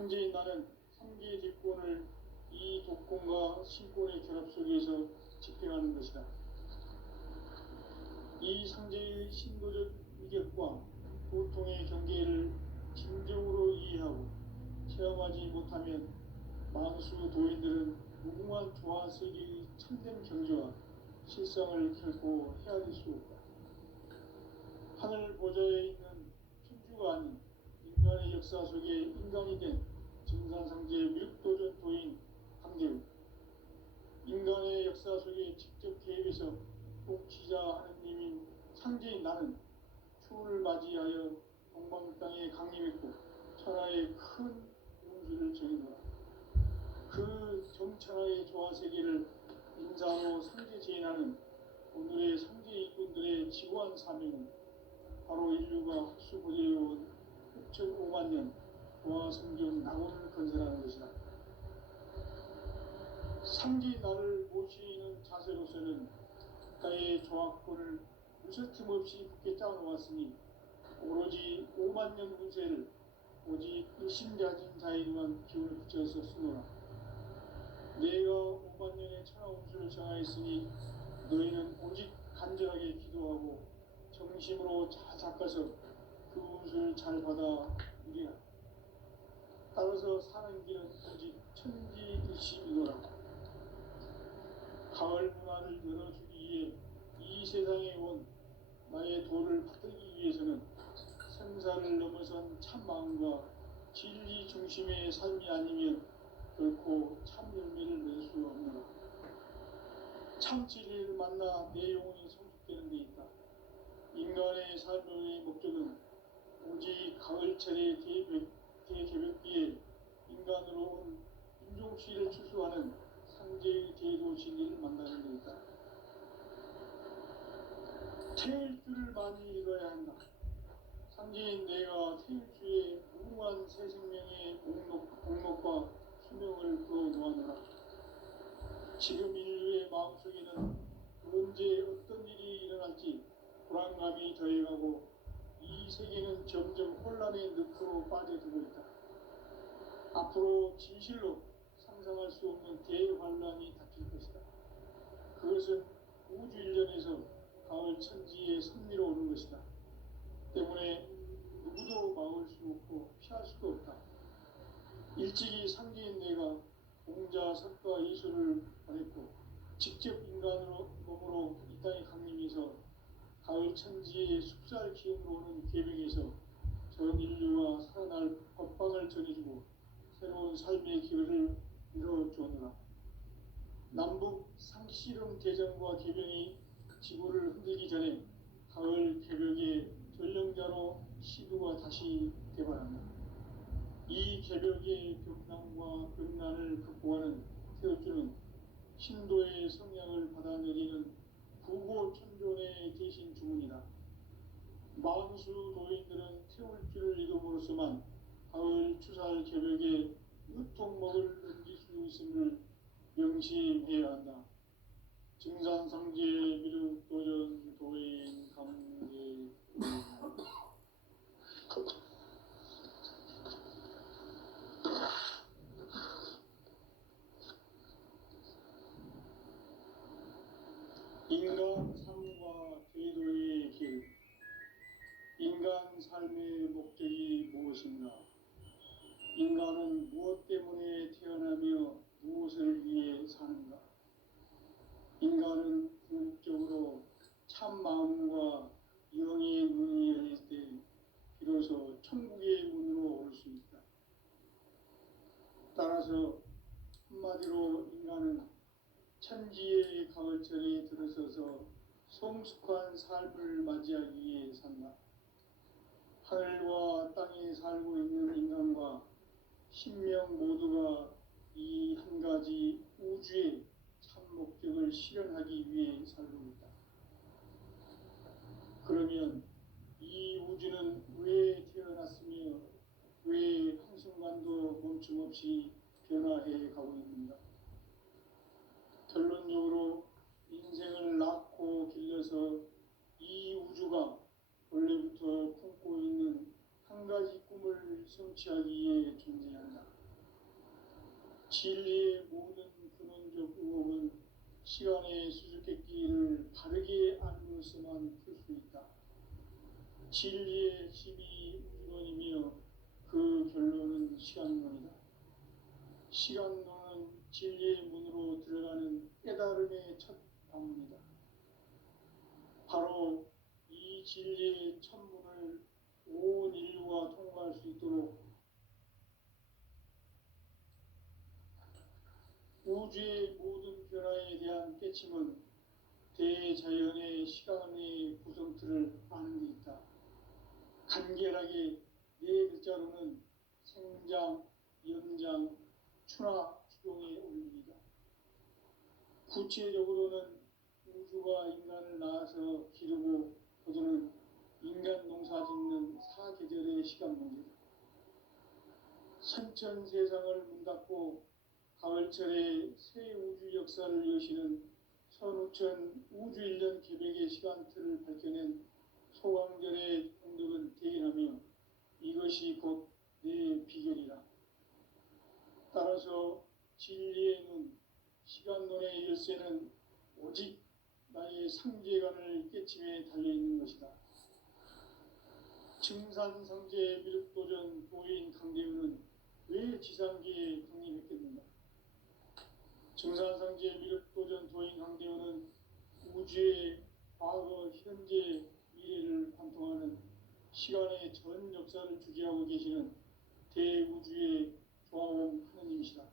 상제인 나는 상계 집권을 이 독권과 신권의 결합 속에서 집행하는 것이다. 이 상제의 신도적 위격과 고통의 경계를 진정으로 이해하고 체험하지 못하면 만수 도인들은 무궁한 조화세계의 참된 경지와 실상을 결코 헤아릴 수 없다. 하늘 보좌에 있는 천주가 아닌 인간의 역사 속에 인간이 된 증산상제의 묘도전 도인 강제우, 인간의 역사 속에 직접 개입해서 통치자 하느님인 상제인 나는 추를 맞이하여 동방 땅에 강림했고 천하의 큰 운수를 정해놓아 그 정천하의 조화세계를 인자로 상제제인하는 오늘의 상제 일꾼들의 지구한 사명은 바로 인류가 흡수보내어온 6,5만 년 조화성경 낙원을 건설하는 것이다. 상제 나를 모시는 자세로서는 국가의 조합권을 무설틈 없이 굳게 짜놓았으니 오로지 5만 년 운세를 오직 일심가진 자에게만 기운을 붙여서 쓰노라. 내가 5만 년의 천하 운수를 정하였으니 너희는 오직 간절하게 기도하고 정심으로 잘 닦아서 그 운수를 잘 받아 누리라. 따라서 사는 길은 오직 천지일심이노라. 가을 문화를 열어주기 위해 이 세상에 온 나의 도를 받들기 위해서는 생사를 넘어선 참마음과 진리 중심의 삶이 아니면 결코 참 열매를 맺을 수 없노라. 참 진리를 만나 내 영혼이 성숙되는 데 있다. 인간의 삶의 목적은 오직 가을철의 대개벽기에 인간으로 온 인종시를 추수하는 상제의 대도 진리를 만나는 데 있다. 태일주를 많이 읽어야 한다. 상제인 내가 태일주의 무궁한 새 생명의 목록과 수명을 그어놓아노라. 지금 인류의 마음속에는 언제 어떤 일이 일어날지 불안감이 더해가고 이 세계는 점점 혼란의 늪으로 빠져들고 있다. 앞으로 진실로 상상할 수 없는 대환란이 닥칠 것이다. 그것은 우주 일련에서 가을 천지에 섭리로 오는 것이다. 때문에 누구도 막을 수 없고 피할 수도 없다. 일찍이 상제인 내가 공자, 석가, 이수를 보냈고 직접 인간으로 몸으로 이 땅에 강림해서 가을 천지의 숲살 기운으로 오는 계명에서 전 인류와 살아날 법방을 전해주고 새로운 삶의 기회를 이뤄주었노라. 남북 상씨름 대전과 계명이 지구를 흔들기 전에 가을 개벽의 전령자로 시두가 다시 개발한다. 이 개벽의 벽난과 벽난을 극복하는 태울주는 신도의 성향을 받아내리는 구고천존의 대신 주문이다. 만수 도인들은 태울주를 읽음으로써만 가을 추살 개벽에 유통목을 넘길 수 있음을 명심해야 한다. 증산상제 미륵 도전 도인 강제 인간 삶과 제도의 길. 인간 삶의 목적이 무엇인가? 인간은 무엇 때문에 태어나며 무엇을 위해 사는가? 인간은 궁극적으로 참 마음과 영의 문이 열릴 때 비로소 천국의 문으로 올 수 있다. 따라서 한마디로 인간은 천지의 가을철에 들어서서 성숙한 삶을 맞이하기 위해 산다. 하늘과 땅에 살고 있는 인간과 신명 모두가 이 한 가지 우주의 참 목적을 실현하기 위해 살고 있다. 그러면 이 우주는 왜 태어났으며 왜 한순간도 멈춤없이 변화해 가고 있는가? 결론적으로 인생을 낳고 길러서 이 우주가 원래부터 품고 있는 한 가지 꿈을 성취하기 위해 존재한다. 진리의 모든 근원적 의혹은 시간의 수수께끼를 바르게 알므로서만 풀 수 있다. 진리의 힘이 우주론이며 그 결론은 시간론이다. 시간론은 진리의 문으로 들어가는 깨달음의 첫 방문이다. 바로 이 진리의 천문을 온 인류가 통과할 수 있도록 우주의 모든 변화에 대한 깨침은 대자연의 시간의 구성틀을 아는 데 있다. 간결하게 네 글자로는 생장, 연장, 추나 추동의 원리이다. 구체적으로는 우주가 인간을 낳아서 기르고 거두는 인간 농사 짓는 사계절의 시간 문제다. 선천 세상을 문 닫고 가을철에 새 우주 역사를 여시는 선우천 우주 1년 계획의 시간틀을 밝혀낸 소강절의 공덕은 대견하며 이것이 곧 내 비결이라. 따라서 진리의 눈, 시간론의 열쇠는 오직 나의 상제관을 깨침에 달려있는 것이다. 증산상제 미륵도전 도인 강대우는 왜 지상계에 강림했겠는가? 증산상제 미륵도전 도인 강대우는 우주의 과거, 현재, 미래를 관통하는 시간의 전 역사를 주재하고 계시는 대우주의 조화원 하느님이시다.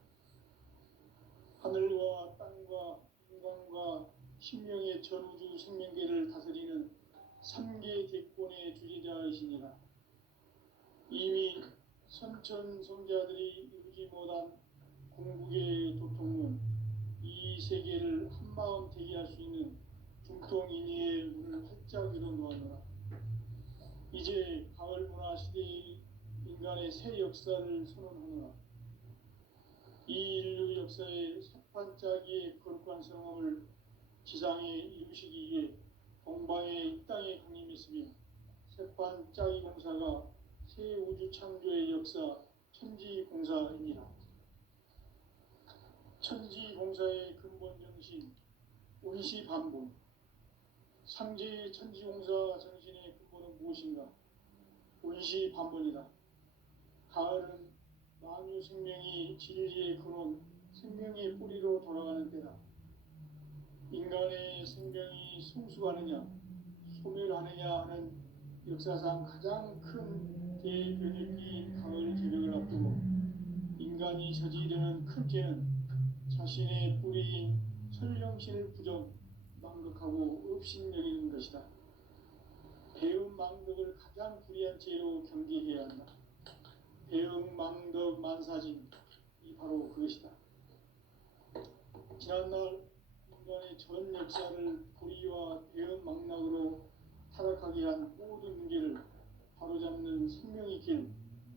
하늘과 땅과 인간과 신명의 전우주 생명계를 다스리는 3계 대권의 주재자이시니라. 이미 선천성자들이 이루지 못한 궁극의 도통은 이 세계를 한마음 되게 할 수 있는 중통인의의 문을 활짝 열어놓았노라. 이제 가을 문화 시대의 인간의 새 역사를 선언하노라. 이 인류 역사의 삿발짜기의 거룩한 성함을 지상에 이루시기 위해 동방의 이 땅에 강림했으며 셋반짜기 공사가 새 우주 창조의 역사 천지공사입니다. 천지공사의 근본 정신 운시반본. 상제의 천지공사 정신의 근본은 무엇인가? 운시반본이다. 가을은 만유 생명이 진리의 근원, 생명의 뿌리로 돌아가는 때다. 인간의 생명이 성숙하느냐, 소멸하느냐 하는 역사상 가장 큰 대변혁기인 가을 개벽을 앞두고 인간이 저지르는 큰 죄는 자신의 뿌리인 설령신을 부정, 망극하고 업신여기는 것이다. 배움 망덕을 가장 불의한 죄로 경계해야 한다. 배움 망덕 만사진, 이 바로 그것이다. 지난날 인간의 전 역사를 불의와 배움 망락으로 타락하게 한 모든 문제를 바로잡는 생명의 길,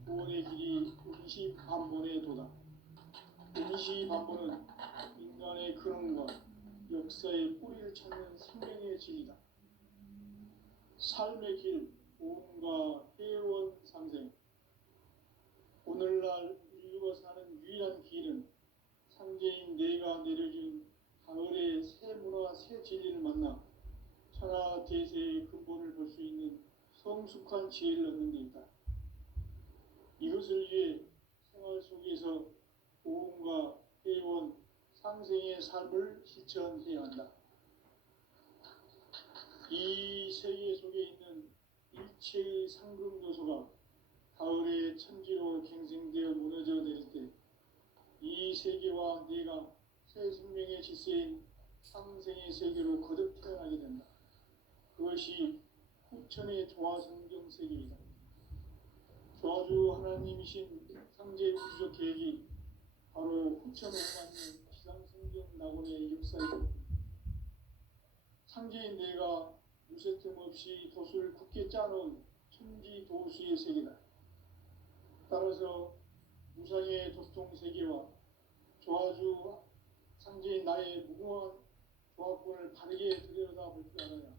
구원의 길이 운시반본의 도다. 운시반본은 인간의 근원과 역사의 뿌리를 찾는 생명의 진리다. 삶의 길, 보험과 회원 상생. 오늘날 인류가 사는 유일한 길은 상제인 내가 내려준 가을의 새 문화, 새 진리를 만나 천하 대세의 근본을 볼 수 있는 성숙한 지혜를 얻는 데 있다. 이것을 위해 생활 속에서 보험과 회원, 상생의 삶을 실천해야 한다. 이 세계 속에 있는 일체의 상금 요소가 가을의 천지로 갱생되어 무너져 내릴 때 이 세계와 내가 새 생명의 질서인 상생의 세계로 거듭 태어나게 된다. 그것이 후천의 조화성경 세계이다. 조화주 하나님이신 상제 우주적 계획이 바로 후천에 맞는 지상성경 낙원의 역사이다. 상제인 내가 무쇠틈 없이 돛을 굳게 짜놓은 천지도수의 세계다. 따라서 무상의 도통 세계와 조화주 상제인 나의 무궁한 조합권을 바르게 들여다볼 줄 알아야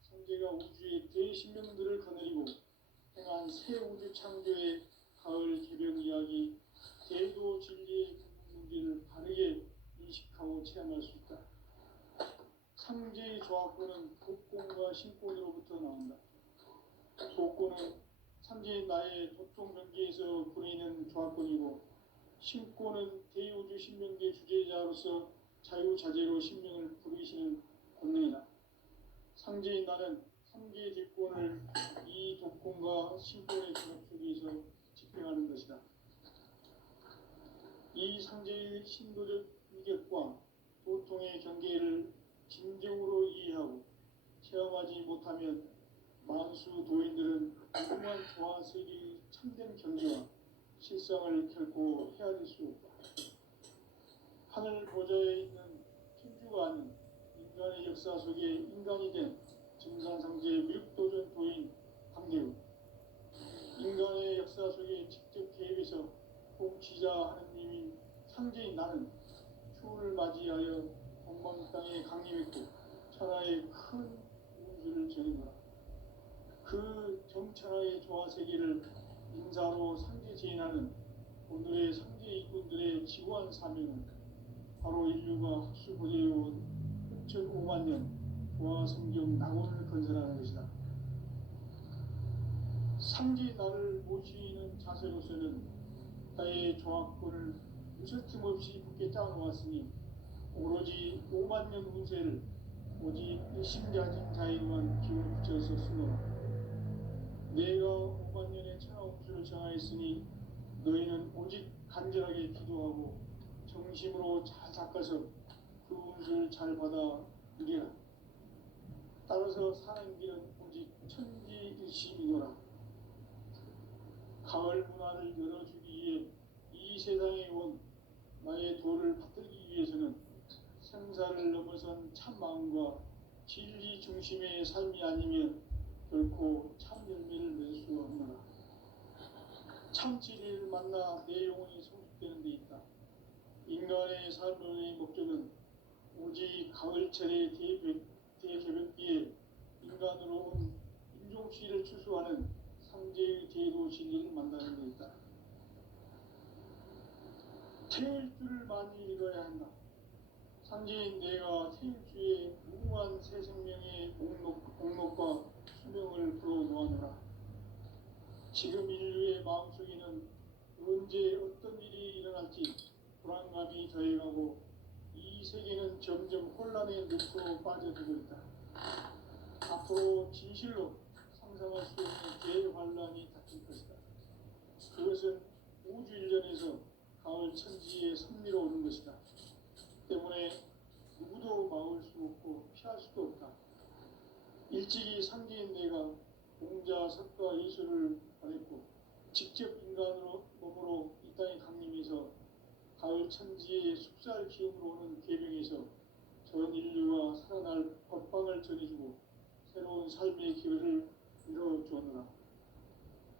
상제가 우주의 대신명들을 거느리고 행한 새 우주 창조의 가을 개벽 이야기, 대도 진리의 근본 문제를 바르게 인식하고 체험할 수 있다. 상제의 조합권은 복권과 신권으로부터 나온다. 복권은 상제의 나의 도통 경계에서 부리는 조합권이고, 신권은 대우주 신명계 주제자로서 자유자재로 신명을 부르시는 권능이다. 상제의 나는 삼계의 뒷권을 이 독권과 신권의 결합 속에서 집행하는 것이다. 이 상제의 신도적 위격과 도통의 경계를 진정으로 이해하고 체험하지 못하면 만수 도인들은 무궁한 조화 세계의 참된 경계와 실상을 결코 헤아릴 수 없다. 하늘 보좌에 있는 천주가 아닌 인간의 역사 속에 인간이 된 증산상제의 미륵도전 도인 강대우, 인간의 역사 속에 직접 개입해서 통치자 하느님인 상제인 나는 추운을 맞이하여 동방 땅에 강림했고 천하의 큰 운수를 전해노라. 그 정천하의 조화 세계를 인사로 상제 제인하는 오늘의 상제 일꾼들의 지구한 사명은 바로 인류가 학수고대해온 6,500만 년 조화 성경 낙원을 건설하는 것이다. 상제 나를 모시는 자세로서는 나의 조합권을 무설틈 없이 굳게 짜놓았으니 오로지 5만 년 운세를 오직 일심가진 자에게만 기운을 붙여서 쓰노라. 내가 5만 년의 천하 운수를 정하였으니 너희는 오직 간절하게 기도하고 정심으로 잘 닦아서 그 운수를 잘 받아 누리라. 따라서 사는 길은 오직 천지일심이노라. 가을 문화를 열어주기 위해 이 세상에 온 나의 도를 받들기 위해서는 생사를 넘어선 참 마음과 진리 중심의 삶이 아니면 결코 참 열매를 맺을 수 없노라. 참 진리를 만나 내 영혼이 성숙되는 데 있다. 인간의 삶의 목적은 오직 가을철의 대개벽기에 인간으로 온 인종시를 추수하는 상제의 대도 진리를 만나는 데 있다. 태울 줄을 많이 읽어야 한다. 상제인 내가 태울주의 무궁한 새 생명의 목록과 수명을 불어놓아노라. 지금 인류의 마음속에는 언제 어떤 일이 일어날지 불안감이 더해가고 이 세계는 점점 혼란의 늪으로 빠져들고 있다. 앞으로 진실로 상상할 수 없는 대환란이 닥칠 것이다. 그것은 우주 일련에서 가을 천지의 섭리로 오는 것이다. 때문에 누구도 막을 수 없고 피할 수도 없다. 일찍이 상제인 내가 공자, 석가, 예수를 보냈고 직접 인간으로 몸으로 이 땅에 강림해서 가을 천지의 숙살 기운으로 오는 계명에서 전 인류가 살아날 법방을 전해주고 새로운 삶의 기회를 이뤄주었노라.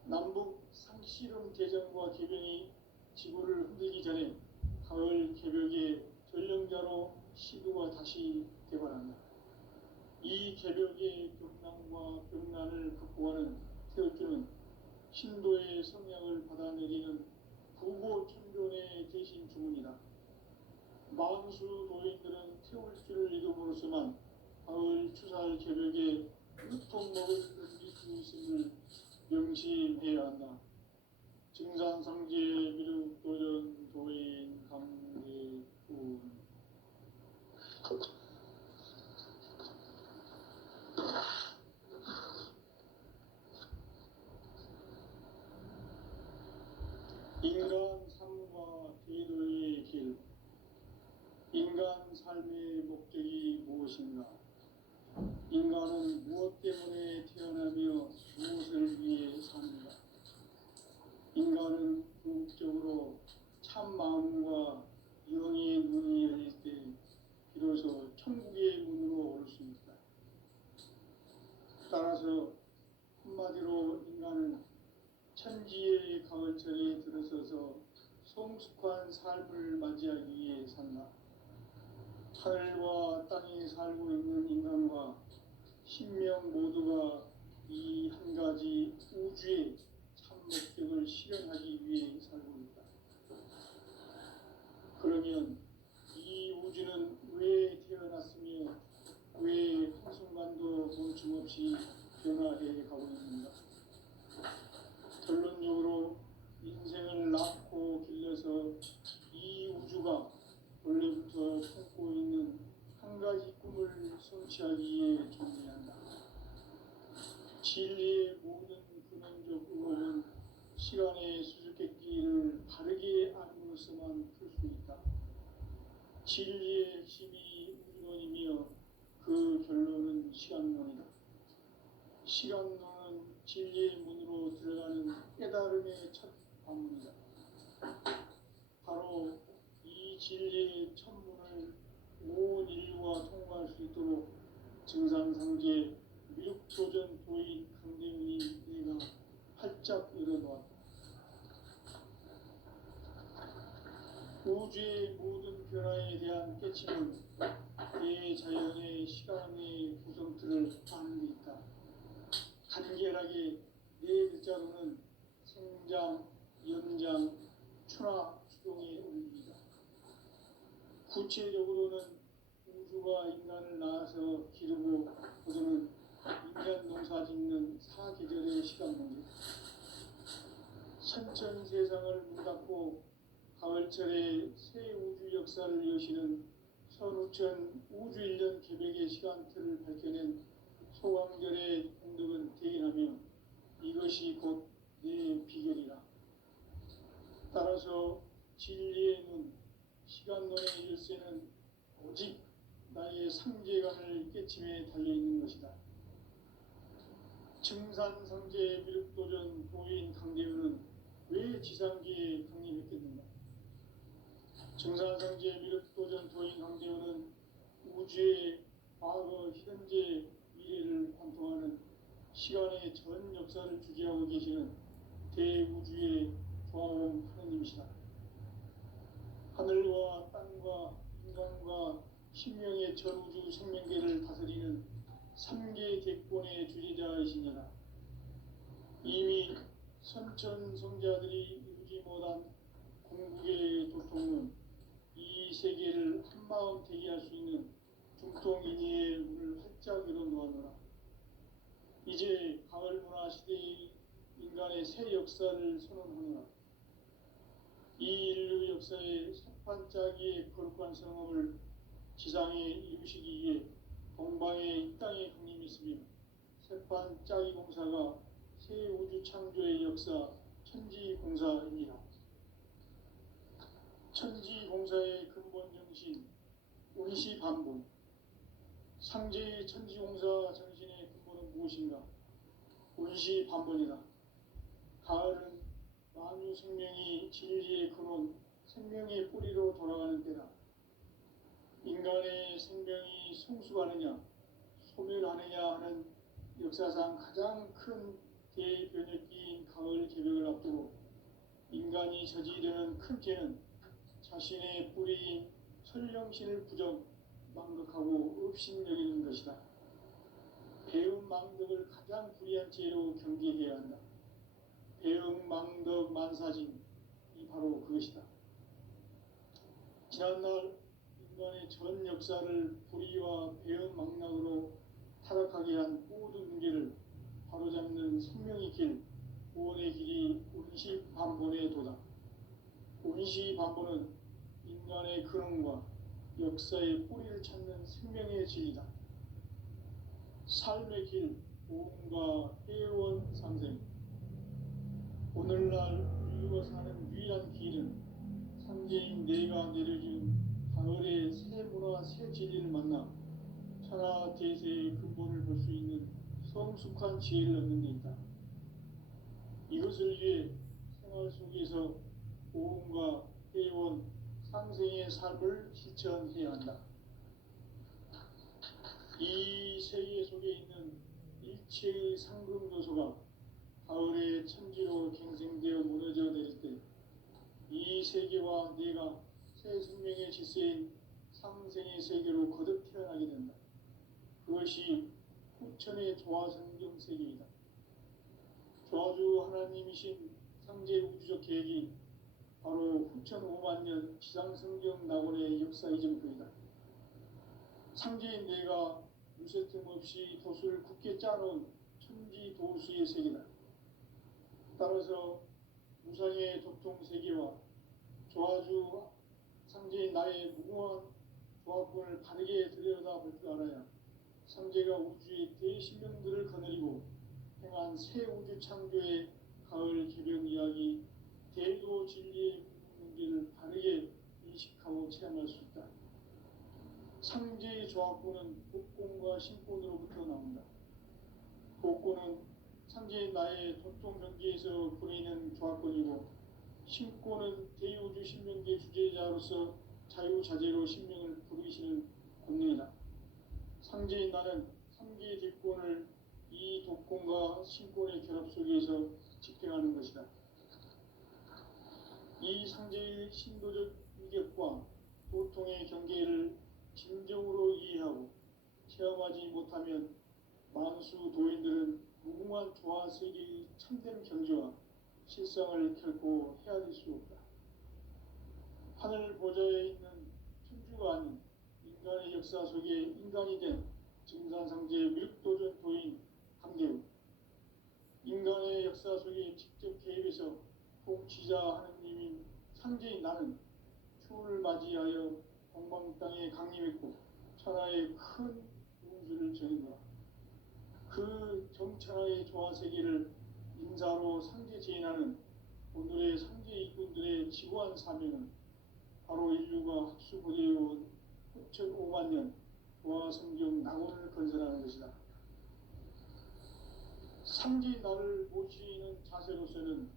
남북 상씨름 대전과 개병이 지구를 흔들기 전에 가을 개벽의 전령자로 시도가 다시 개발한다. 이 개벽의 경난과 병난을 극복하는 태울주는 신도의 성향을 받아내리는 부고천존의 대신 주문이다. 만수 도인들은 태울주를 이름으로서만 가을 추살 개벽에 유통목을 넘길 수 있음을 명심해야 한다. 증산상제 미륵도전 도인 강대훈. 인간 삶과 대도의 길. 인간 삶의 목적이 무엇인가? 인간은 무엇 때문에 태어나며 무엇을 위해 삽니까? 인간은 궁극적으로 참 마음과 영의 문이 열릴 때 비로소 천국의 문으로 올 수 있다. 따라서 한마디로 인간은 천지의 가을철에 들어서서 성숙한 삶을 맞이하기 위해 산다. 하늘과 땅에 살고 있는 인간과 신명 모두가 이 한 가지 우주의 참 목적을 실현하기 위해 살고 있다. 그러면 이 우주는 왜 태어났으며 왜 한순간도 멈춤없이 변화해 가고 있는가? 결론적으로 인생을 낳고 길러서 이 우주가 원래부터 품고 있는 한 가지 꿈을 성취하기 위해 존재한다. 진리의 모든 근원적 의혹은 시간의 수수께끼를 바르게 알므로서만 풀 수 있다. 진리의 핵심이 우주론이며 그 결론은 시간론이다. 시간론은 진리의 문으로 들어가는 깨달음의 첫 관문이다. 바로 이 진리의 첫 문을 온 인류가 통과할 수 있도록 증산상제 미륵도전 도인 강대훈이 내가 활짝 열어놓았다. 우주의 모든 변화에 대한 깨침은 대자연의 시간의 구성틀을 아는 데 있다. 간결하게 네 글자로는 생장, 연장, 추나 추동의 원리이다. 구체적으로는 우주가 인간을 낳아서 기르고 거두는 인간 농사 짓는 사계절의 시간 문제, 선천 세상을 문 닫고 가을철에 새 우주 역사를 여시는 선우천 우주 1년 개백의 시간틀을 밝혀낸 소강절의 공덕은 대인하며 이것이 곧 내 비결이라. 따라서 진리의 눈, 시간론의 열쇠는 오직 나의 상제관을 깨침에 달려있는 것이다. 증산상제 미륵도전 도인 강대훈은 왜 지상계에 강림했겠는가? 증산상제 미륵도전 도인 강대훈은 우주의 과거, 현재, 미래를 관통하는 시간의 전 역사를 주재하고 계시는 대우주의 조화원 하느님이시다. 하늘과 땅과 인간과 신명의 전우주 생명계를 다스리는 3계 객본의 주제자이시니라. 이미 선천성자들이 이루지 못한 궁극의 도통은 이 세계를 한마음 대기할 수 있는 중통인의의 문을 활짝 열어놓았노라. 이제 가을 문화 시대의 인간의 새 역사를 선언하노라. 이 인류 역사의 석판짜기의 거룩한 성험을 지상에 이루시기 위해 동방의 이 땅에 강림했으며 새판짜기 공사가 새 우주 창조의 역사 천지공사입니다. 천지공사의 근본 정신 운시반본, 상제의 천지공사 정신의 근본은 무엇인가? 운시반본이다. 가을은 만유 생명이 진리의 근원, 생명의 뿌리로 돌아가는 때다. 인간의 생명이 성숙하느냐, 소멸하느냐 하는 역사상 가장 큰 대변혁기인 가을 개벽을 앞두고 인간이 저지르는 큰 죄는 자신의 뿌리인 설령신을 부정, 망극하고 업신여기는 것이다. 배움 망덕을 가장 불의한 죄로 경계해야 한다. 배움 망덕 만사진, 이 바로 그것이다. 지난날 인간의 전 역사를 불의와 배움 망락으로 타락하게 한 모든 문제를 바로잡는 생명의 길, 구원의 길이 운시반본의 도다. 운시반본은 인간의 근원과 역사의 뿌리를 찾는 생명의 진리다. 삶의 길, 보험과 회원 상생. 오늘날 인류가 사는 유일한 길은 상제인 내가 내려준 가을의 새 문화, 새 진리를 만나 천하 대세의 근본을 볼 수 있는 성숙한 지혜를 얻는 데 있다. 이것을 위해 생활 속에서 보험과 회원, 상생의 삶을 실천해야 한다. 이 세계 속에 있는 일체의 상금 요소가 가을의 천지로 갱생되어 무너져 내릴 때 이 세계와 내가 새 생명의 질서인 상생의 세계로 거듭 태어나게 된다. 그것이 후천의 조화성경 세계이다. 조아주 하나님이신 상제 우주적 계획이 바로 후천 5만 년 지상성경 낙원의 역사의 전부이다. 상제인 내가 무쇠틈 없이 돛을 굳게 짜놓은 천지 도수의 세계다. 따라서 무상의 도통 세계와 조아주 상제인 나의 무궁한 조합권을 바르게 들여다볼 줄 알아야 상제가 우주의 대신령들을 거느리고 행한 새 우주 창조의 가을 개변 이야기, 대도 진리의 문제를 바르게 인식하고 체험할 수 있다. 상제의 조합권은 복권과 신권으로부터 나온다. 복권은 상제의 나의 도통 경계에서 보내는 조합권이고, 신권은 대우주 신명계 주제자로서 자유자재로 신명을 부르시는 권능이다. 상제인 나는 3개의 뒷권을 이 독권과 신권의 결합 속에서 집행하는 것이다. 이 상제의 신도적 위격과 도통의 경계를 진정으로 이해하고 체험하지 못하면 만수 도인들은 무궁한 조화 세계의 참된 경지와 실상을 결코 헤아릴 수 없다. 하늘 보좌에 있는 천주가 아닌 인간의 역사 속에 인간이 된 증산상제 밀도전 도인 강대우, 인간의 역사 속에 직접 개입해서 통치자 하느님인 상제인 나는 추를 맞이하여 동방 땅에 강림했고 천하의 큰 운수를 전했노라. 그 정천하의 조화세계를 인사로 상제 제인하는 오늘의 상제 일꾼들의 지구한 사명은 바로 인류가 학수고대해온 9,5만 년 조화성경 낙원을 건설하는 것이다. 상제인 나를 모시는 자세로서는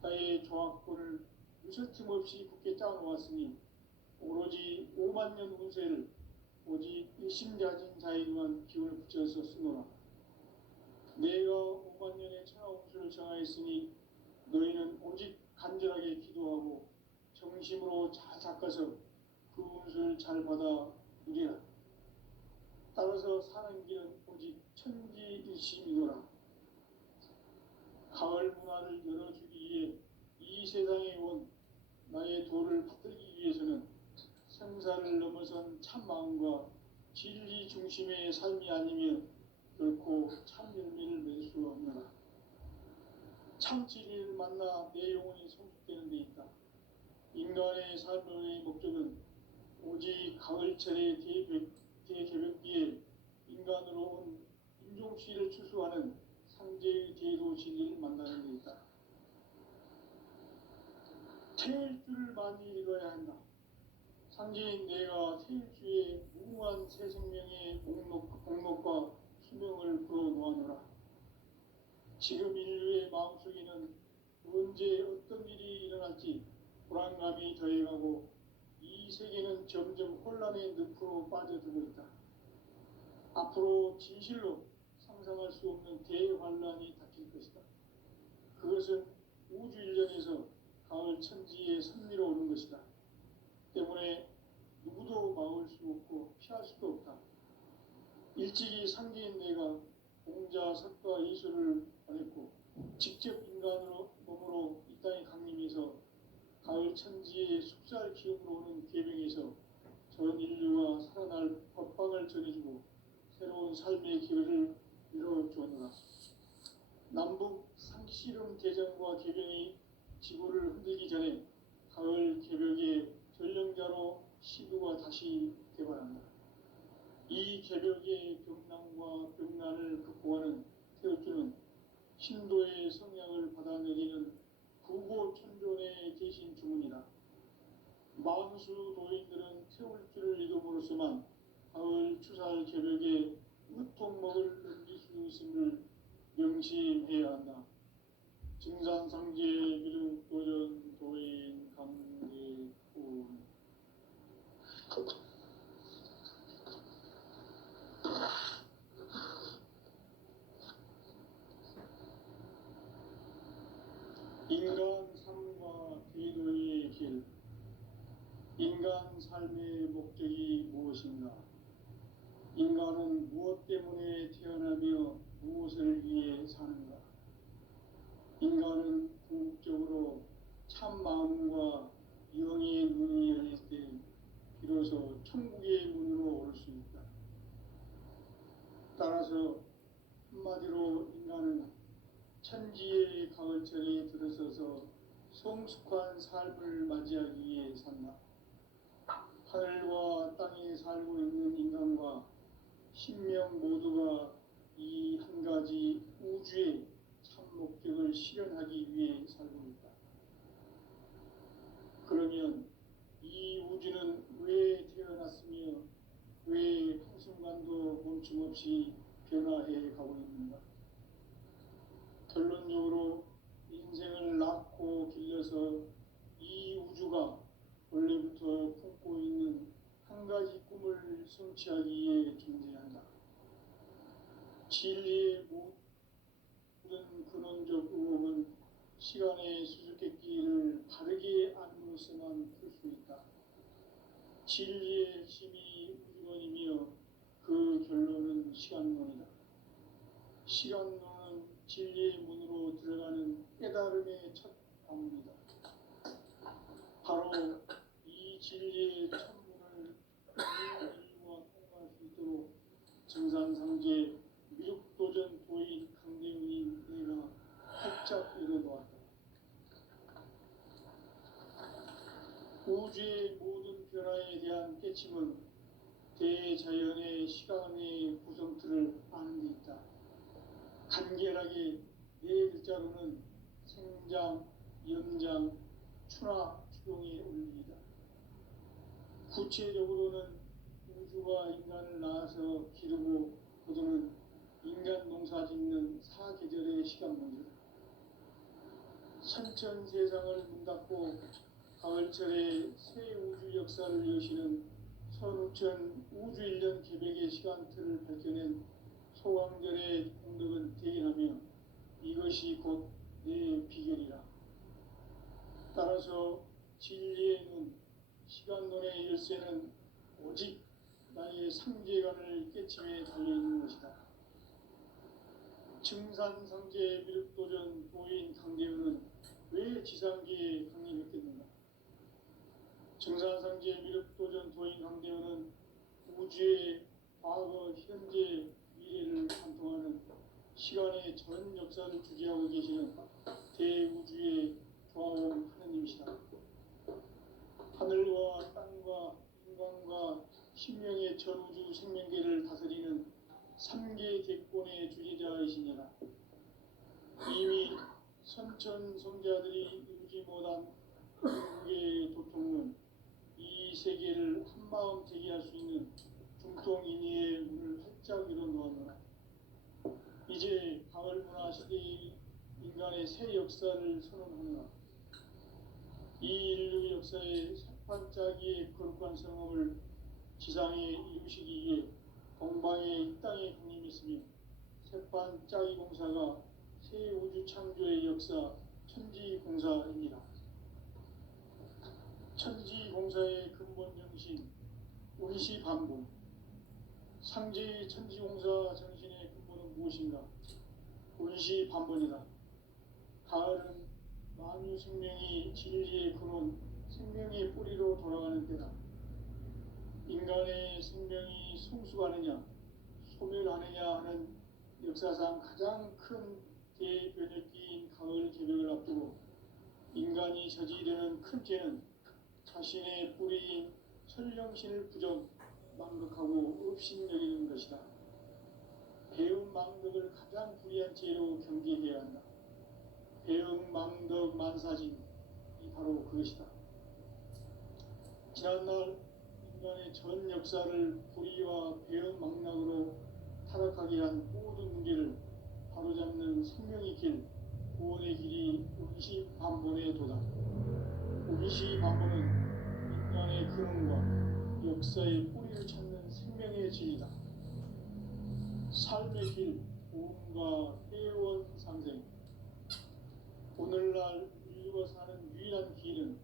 나의 조합권을 유서틈 없이 굳게 짜놓았으니 오로지 5만 년 운세를 오직 일심자진 자에게만 기운을 붙여서 쓰노라. 내가 5만 년의 천하 운수를 정하였으니 너희는 오직 간절하게 기도하고 정심으로 잘 닦아서 그 운수를 잘 받아 누리라. 따라서 사는 길은 오직 천지일심이노라. 가을 문화를 열어주기 위해 이 세상에 온 나의 도를 받들기 위해서는 생사를 넘어선 참마음과 진리 중심의 삶이 아니면 결코 참 열매를 맺을 수 없노라. 참 진리를 만나 내 영혼이 성숙되는 데 있다. 인간의 삶의 목적은 오직 가을철의 대개벽기에 인간으로 온 인종시를 추수하는 상제의 대도 진리를 만나는 데 있다. 태일주를 많이 읽어야 한다. 상제인 내가 태일주의 무궁한 새 생명의 목록과 수명을 불어놓아노라. 지금 인류의 마음속에는 언제 어떤 일이 일어날지 불안감이 더해가고 이 세계는 점점 혼란의 늪으로 빠져들고 있다. 앞으로 진실로 상상할 수 없는 대환란이 닥칠 것이다. 그것은 우주 일련에서 가을 천지에 선미로 오는 것이다. 때문에 누구도 막을 수 없고 피할 수도 없다. 일찍이 상제인 내가 공자, 석가, 이수를 보냈고 직접 인간으로 몸으로 이 땅에 강림해서 가을 천지의 숙살 기업으로 오는 계명에서 전 인류가 살아날 법방을 전해주고 새로운 삶의 길을 열어주었노라. 남북 상씨름 대전과 개병이 지구를 흔들기 전에 가을 개벽의 전령자로 시두가 다시 개발한다. 이 개벽의 병난과 병난을 극복하는 태우주는 신도의 성향을 받아내리는 구고천존의 대신 주문이다. 만수 도인들은 태울 줄을 믿음으로서만 가을 추살 개벽에 으통먹을 넘길 수 있음을 명심해야 한다. 증산상제 미륵도전 도인 강대훈. 인간 삶과 대도의 길. 인간 삶의 목적이 무엇인가? 인간은 무엇 때문에 태어나며 무엇을 위해 사는가? 인간은 궁극적으로 참 마음과 영의 문이 열릴 때 비로소 천국의 문으로 오를 수 있다. 따라서 한마디로 인간은 천지의 가을철에 들어서서 성숙한 삶을 맞이하기 위해 산다. 하늘과 땅에 살고 있는 인간과 신명 모두가 이 한 가지 우주의 참 목적을 실현하기 위해 살고 있다. 그러면 이 우주는 왜 태어났으며 왜 한순간도 멈춤없이 변화해 가고 있는가? 결론적으로 인생을 낳고 길러서 이 우주가 원래부터 품고 있는 한 가지 꿈을 성취하기 위해 존재한다. 진리의 모든 근원적 의혹은 시간의 수수께끼를 바르게 안으로서만 풀 수 있다. 진리의 핵심이 우주론이며 그 결론은 시간론이다. 시간론은 진리의 문으로 들어가는 깨달음의 첫 방문이다. 바로 이 진리의 첫 문을 인류와 통과할 수 있도록 정산상제 미륵도전 도인 강대훈이 내가 활짝 열어놓았다. 우주의 모든 변화에 대한 깨침은 대자연의 시간의 구성틀을 아는 데 있다. 간결하게 네 글자로는 생장, 연장, 추나 추동의 원리이다. 구체적으로는 우주가 인간을 낳아서 기르고 거두는 인간 농사 짓는 사계절의 시간 문제다. 선천 세상을 문 닫고 가을철에 새 우주 역사를 여시는 선우천 우주 1년 개백의 시간틀을 밝혀낸 소강절의 공덕은 대견하며 이것이 곧 내 비결이라. 따라서 진리의 눈, 시간론의 열쇠는 오직 나의 상제관을 깨침에 달려있는 것이다. 증산상제 미륵도전 도인 강대훈은 왜 지상계에 강림했겠는가? 증산상제 미륵도전 도인 강대훈은 우주의 과거, 현재, 미래를 관통하는 시간의 전 역사를 주재하고 계시는 대우주의 조화원 하느님이시다. 하늘과 땅과 인간과 신명의 전우주 생명계를 다스리는 3계 대권의 주재자이시니라. 이미 선천 성자들이 이루지 못한 궁극의 도통은 이 세계를 한마음 되게 할 수 있는 중통인의의 문을 활짝 열어놓았노라. 이제 가을 문화 시대의 인간의 새 역사를 선언하노라. 이 인류 역사의 새판짜기의 거룩한 성험을 지상에 이루시기 위해 동방에 이 땅에 강림했으며 새판짜기 공사가 새 우주 창조의 역사 천지공사입니다. 천지공사의 근본 정신 운시반복. 상제의 천지공사 정신의 근본은 무엇인가? 운시반복이다. 가을은 만유 생명이 진리의 근원, 생명의 뿌리로 돌아가는 때다. 인간의 생명이 성숙하느냐, 소멸하느냐 하는 역사상 가장 큰 대변혁기인 가을 개벽을 앞두고 인간이 저지르는 큰 죄는 자신의 뿌리인 천령신을 부정, 망극하고 업신여기는 것이다. 배움 망덕을 가장 불의한 죄로 경계해야 한다. 배움 망덕 만사진이 바로 그것이다. 지난날 인간의 전 역사를 불의와 배움 망락으로 타락하게 한 모든 문제를 바로잡는 생명의 길, 구원의 길이 운시반본의 도다. 운시반본은 인간의 근원과 역사의 뿌리를 찾는 생명의 진리다. 삶의 길, 구원과 회원 상생. 오늘날 인류가 사는 유일한 길은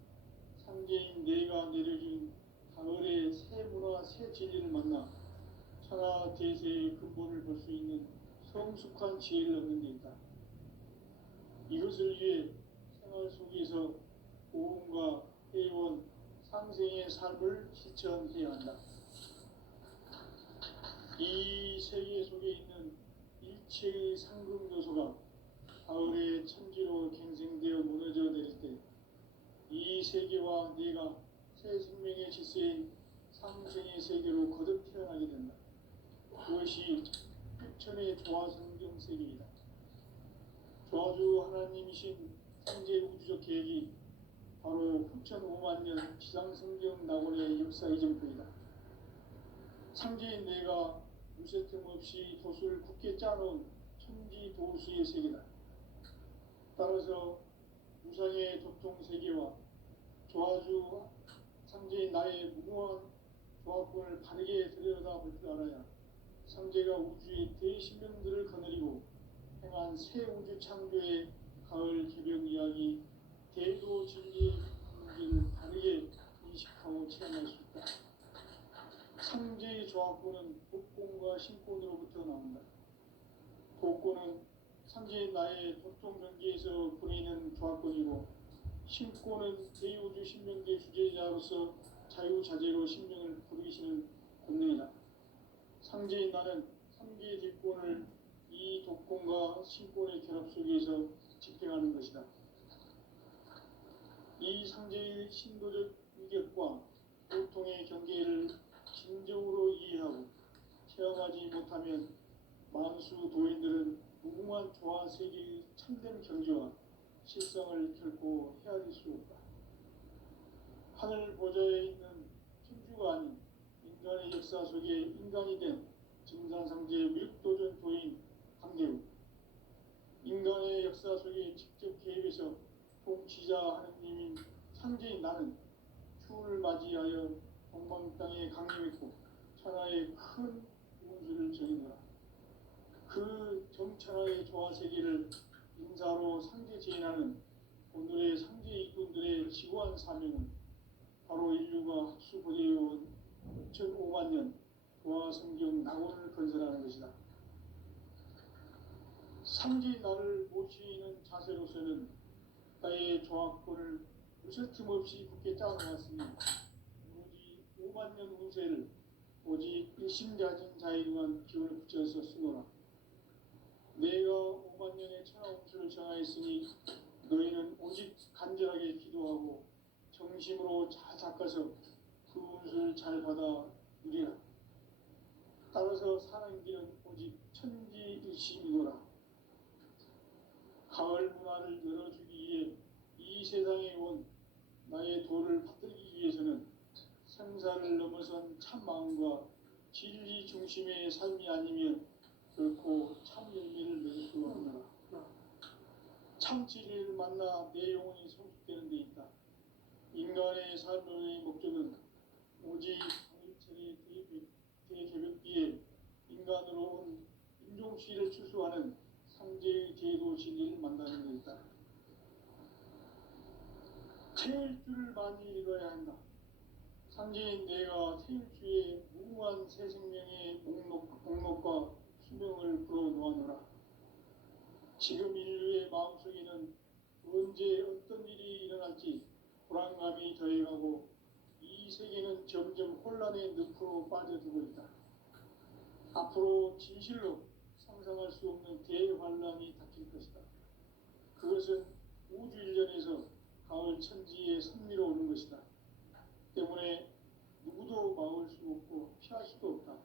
상제인 내가 내려준 가을의 새 문화, 새 진리를 만나 천하 대세의 근본을 볼 수 있는 성숙한 지혜를 얻는 데 있다. 이것을 위해 생활 속에서 고음과 회원, 상생의 삶을 실천해야 한다. 이 세계 속에 있는 일체의 상급 요소가 가을의 천지로 갱생되어 무너져 내릴 때 이 세계와 내가 새 생명의 질서의 상생의 세계로 거듭 태어나게 된다. 그것이 흑천의 조화성경 세계이다. 조화주 하나님이신 창제 우주적 계획이 바로 9,500년 지상성경 낙원의 역사 이전부이다. 창제인 내가 무쇠틈 없이 도수를 굳게 짜놓은 천지 도수의 세계다. 따라서 무상의 도통 세계와 조화주 창제인 나의 무궁한 조화권을 바르게 들여다볼 줄 알아야 창제가 우주의 대신명들을 거느리고 행한 새 우주 창조의 가을 개벽 이야기 대도 진리의 문제를 바르게 인식하고 체험할 수 있다. 창제의 조화권은 복권과 신권으로부터 나온다. 복권은 창제인 나의 도통 경계에서 보내는 조화권이고, 신권은 대우주 신명계 주제자로서 자유자재로 신명을 부르시는 권능이다. 창제인 나는 3개의 뒷권을 이 독권과 신권의 결합 속에서 집행하는 것이다. 이 상제의 신도적 위격과 고통의 경계를 진정으로 이해하고 체험하지 못하면 만수 도인들은 무궁한 조화 세계의 참된 경지와 실상을 결코 헤아릴 수 없다. 하늘 보좌에 있는 천주가 아닌 인간의 역사 속에 인간이 된 증산상제 무육도전 도인 강대우, 인간의 역사 속에 직접 개입해서 통치자 하느님인 창제인 나는 추운을 맞이하여 동방 땅에 강림했고 천하의 큰 운수를 전이노라. 그 정천하의 조화세계를 인사로 상제 제인하는 오늘의 상제 일꾼들의 지고한 사명은 바로 인류가 학수고대해온 6,500만 년 조화성경 낙원을 건설하는 것이다. 상제인 나를 모시는 자세로서는 나의 조화권을 무쇠 틈 없이 굳게 짜놓았으니 오직 5만 년 운세를 오직 일심가진 자에게만 기운을 붙여서 쓰노라. 내가 5만 년의 천하 운수를 정하였으니 너희는 오직 간절하게 기도하고 정심으로 잘 닦아서 그 운수를 잘 받아 누리라. 따라서 사는 길은 오직 천지일심이노라. 가을 문화를 열어주기 위해 이 세상에 온 나의 도를 받들기 위해서는 생사를 넘어선 참 마음과 진리 중심의 삶이 아니면 결코 참 열매를 맺을 수 없노라. 참 진리를 만나 내 영혼이 성숙되는 데 있다. 인간의 삶의 목적은 오직 당일철의 대개벽기에 인간으로 온 인종시를 추수하는 상제의 제도 진리를 만나는 데 있다. 태일주를 많이 읽어야 한다. 상제인 내가 태일주의 무궁한 새 생명의 목록과 수명을 불어놓아노라. 지금 인류의 마음속에는 언제 어떤 일이 일어날지 불안감이 더해가고 이 세계는 점점 혼란의 늪으로 빠져들고 있다. 앞으로 진실로 상상할 수 없는 대환란이 닥칠 것이다. 그것은 우주 일전에서 가을 천지의 섭리로 오는 것이다. 때문에 누구도 막을 수 없고 피할 수도 없다.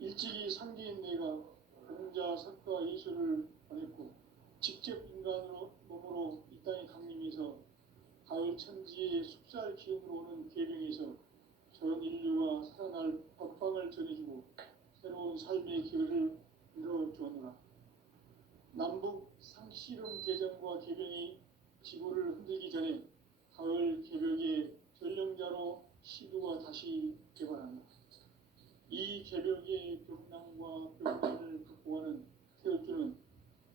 일찍이 상제인 내가 공자, 석가, 예수를 보냈고 직접 인간으로 몸으로 이 땅에 강림해서 가을 천지의 숲살 기운으로 오는 계명에서 전 인류가 살아날 법방을 전해주고 새로운 삶의 기회를 이뤄주었노라. 남북 상씨름 대전과 개병이 지구를 흔들기 전에 가을 개벽의 전령자로 시도가 다시 개발한다. 이 개벽의 벽난과 벽난을 극복하는 태엽주는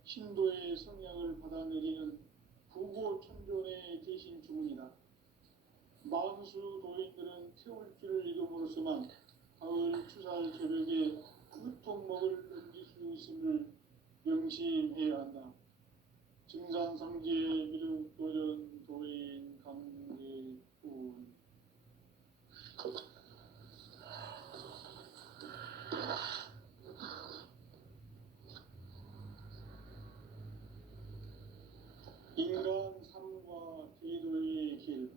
신도의 성향을 받아내리는 부고천존의 대신 주문이다. 만수 도인들은 태울주를 읽음으로써만 가을 추살 개벽에 끝통목을 넘길 수 있음을 명심해야 한다. 증산상제 미륵도전 도인 강제군 인간 삶과 제도의 길.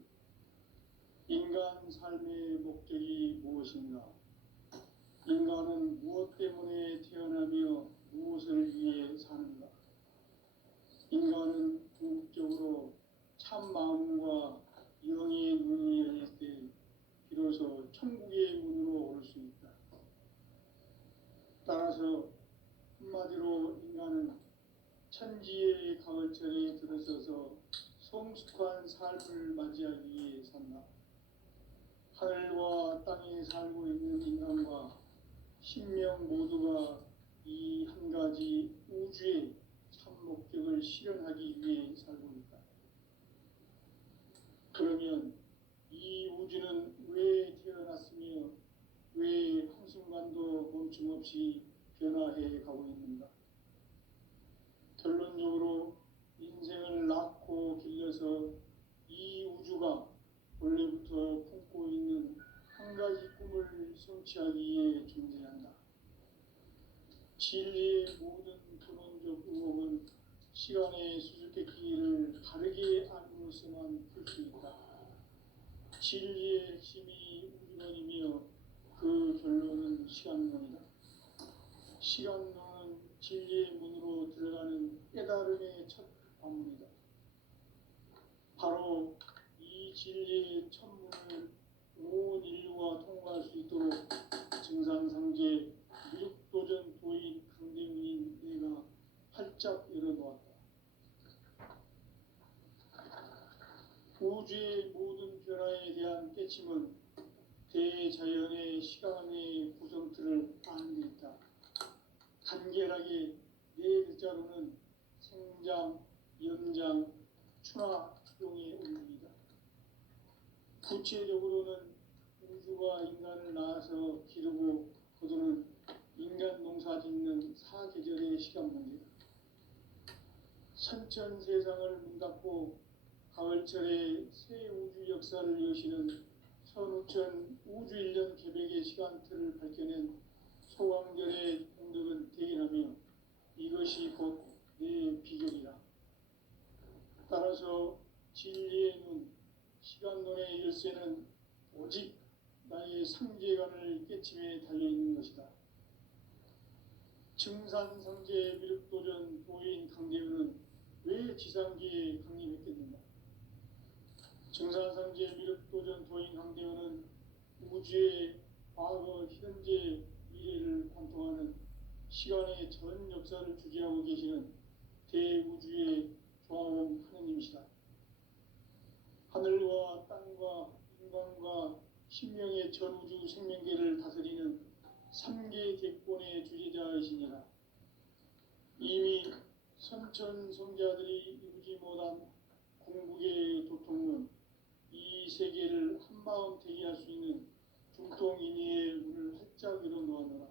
인간 삶의 목적이 무엇인가? 인간은 무엇 때문에 태어나며 무엇을 위해 사는가? 인간은 궁극적으로 참 마음과 영의 눈이 열릴 때 비로소 천국의 문으로 올 수 있다. 따라서 한마디로 인간은 천지의 가을철에 들어서서 성숙한 삶을 맞이하기 위해 산다. 하늘과 땅에 살고 있는 인간과 신명 모두가 이 한 가지 우주의 참 목적을 실현하기 위해 살고 있다. 그러면 이 우주는 왜 태어났으며 왜 한순간도 멈춤없이 변화해 가고 있는가? 결론적으로 인생을 낳고 길러서 이 우주가 원래부터 품고 있는 한 가지 꿈을 성취하기 위해 존재한다. 진리의 모든 근원적 의혹은 시간의 수수께끼를 바르게 알므로서만 풀 수 있다. 진리의 핵심이 우주론이며 그 결론은 시간론이다. 시간론은 진리의 문으로 들어가는 깨달음의 첫 관문이다. 바로 이 진리의 첫문을 온 인류가 통과할 수 있도록 증산상제 미륵도전 도인 강대민인 내가 활짝 열어놓았다. 우주의 모든 변화에 대한 깨침은 대자연의 시간의 구성틀을 아는 데 있다. 간결하게 네 글자로는 생장, 연장, 추나 추동의 원리이다. 구체적으로는 우주가 인간을 낳아서 기르고 거두는 인간 농사 짓는 사계절의 시간 문제다. 선천 세상을 문닫고 가을철에 새 우주 역사를 여시는 선우천 우주 1년 개백의 시간틀을 밝혀낸 소강절의 공덕은 대견하며 이것이 곧 내 비결이라. 따라서 진리의 눈, 시간론의 열쇠는 오직 나의 상제관을 깨침에 달려있는 것이다. 증산상제 미륵도전 도인 강제은은 왜 지상기에 강림했겠는가? 증산상제 미륵도전 도인 강제은은 우주의 과거, 현재, 미래를 관통하는 시간의 전 역사를 주재하고 계시는 대우주의 조화원 하느님이시다. 하늘과 땅과 인간과 신명의 전우주 생명계를 다스리는 3계 대권의 주재자이시니라. 이미 선천성자들이 이루지 못한 궁극의 도통은 이 세계를 한마음 대기할 수 있는 중통인의의 문을 활짝 열어놓았노라.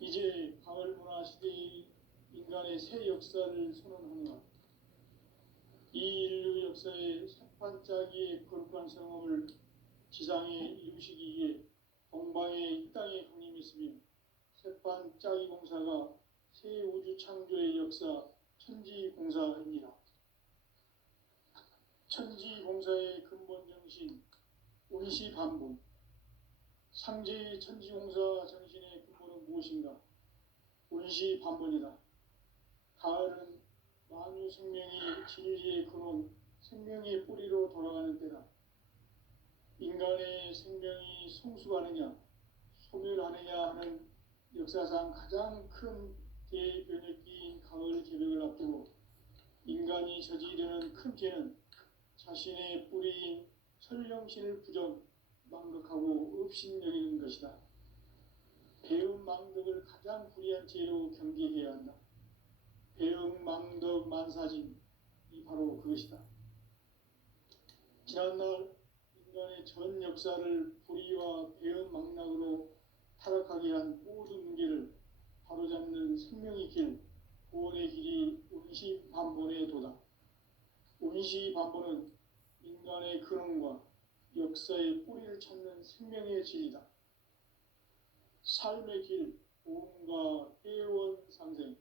이제 가을문화 시대의 인간의 새 역사를 선언하노라. 이 인류 역사의 새반짝이의 거룩한 성험을 지상에 이루시기 위해 동방의 이 땅에 강림했으며 새반짝이 공사가 새 우주 창조의 역사 천지공사입니다. 천지공사의 근본 정신 운시반분. 상제의 천지공사 정신의 근본은 무엇인가? 운시반분이다. 가을은 만유 생명이 진리의 근원, 생명의 뿌리로 돌아가는 때다. 인간의 생명이 성숙하느냐, 소멸하느냐 하는 역사상 가장 큰 대변혁기인 가을 개벽을 앞두고 인간이 저지르는 큰 죄는 자신의 뿌리인 설령신을 부정, 망극하고 업신여기는 것이다. 배움 망덕을 가장 불의한 죄로 경계해야 한다. 배움 망덕 만사짐이 바로 그것이다. 지난날 인간의 전 역사를 불의와 배움 망락으로 타락하게 한 모든 문제를 바로잡는 생명의 길, 구원의 길이 운시반본의 도다. 운시반본은 인간의 근원과 역사의 뿌리를 찾는 생명의 진리다. 삶의 길, 보험과 회원 상생,